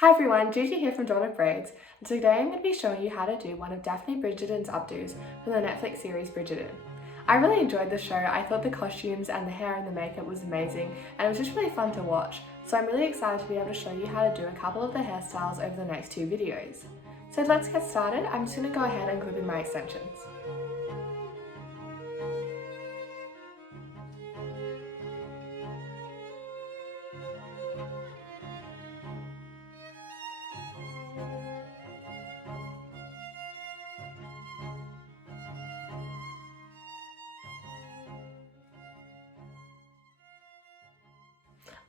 Hi everyone, Gigi here from Dawn of Braids, and today I'm going to be showing you how to do one of Daphne Bridgerton's Updos from the Netflix series Bridgeton. I really enjoyed the show. I thought the costumes and the hair and the makeup was amazing, and it was just really fun to watch, so I'm really excited to be able to show you how to do a couple of the hairstyles over the next two videos. So let's get started. I'm just going to go ahead and clip in my extensions.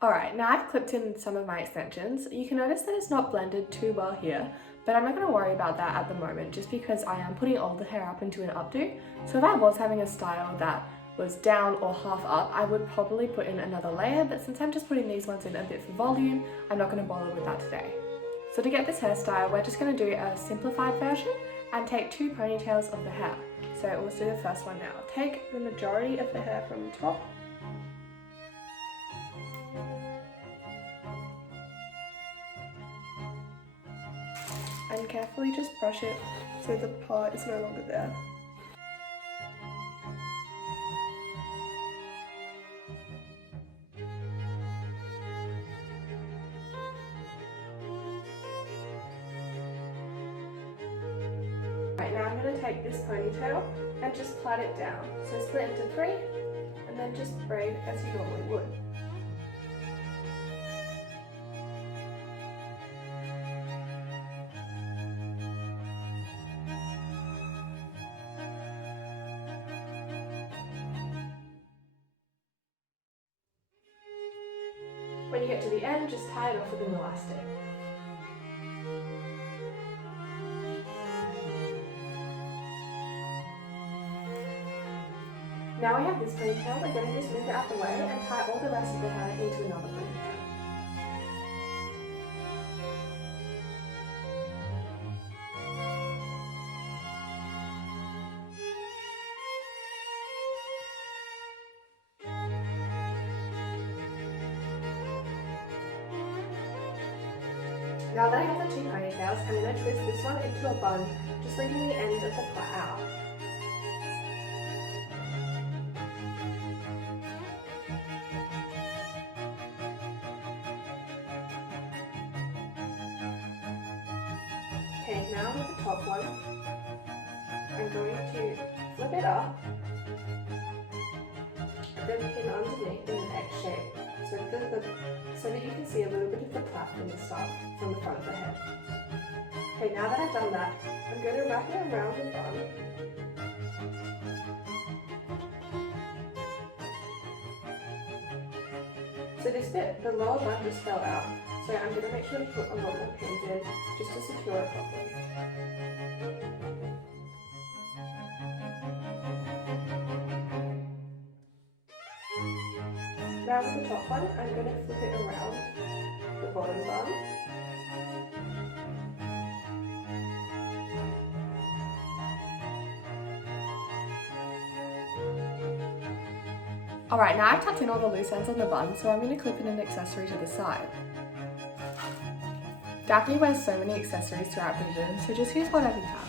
Alright, now I've clipped in some of my extensions. You can notice that it's not blended too well here, but I'm not going to worry about that at the moment just because I am putting all the hair up into an updo. So if I was having a style that was down or half up, I would probably put in another layer, but since I'm just putting these ones in a bit for volume, I'm not going to bother with that today. So to get this hairstyle, we're just going to do a simplified version and take two ponytails of the hair. So let's do the first one now. Take the majority of the hair from the top, and carefully just brush it so the part is no longer there. Right, now I'm going to take this ponytail and just plait it down. So split into three and then just braid as you normally would. When you get to the end, just tie it off with an elastic. Now we have this ponytail, we're going to just move it out the way and tie all the rest of the hair into another ponytail. Now that I have the two ponytails, I'm going to twist this one into a bun, just leaving the end of the plait out. Okay, now with the top one, I'm going to flip it up, and then pin underneath in an X shape, so that you can see a little bit of the plait from the start, from the front of the head. Okay, now that I've done that, I'm going to wrap it around the bun. So this bit, the lower bun just fell out, so I'm going to make sure to put a lot more pins in just to secure it properly. Now with the top one, I'm going to flip it around the bottom bun. Alright, now I've tucked in all the loose ends on the bun, so I'm going to clip in an accessory to the side. Daphne wears so many accessories throughout Bridgeton, so just use whatever you have.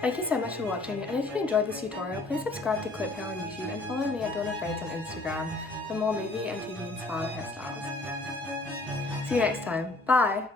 Thank you so much for watching, and if you enjoyed this tutorial, please subscribe to Cliphair on YouTube and follow me at Dawn of Braids on Instagram for more movie and TV inspired hairstyles. See you next time. Bye!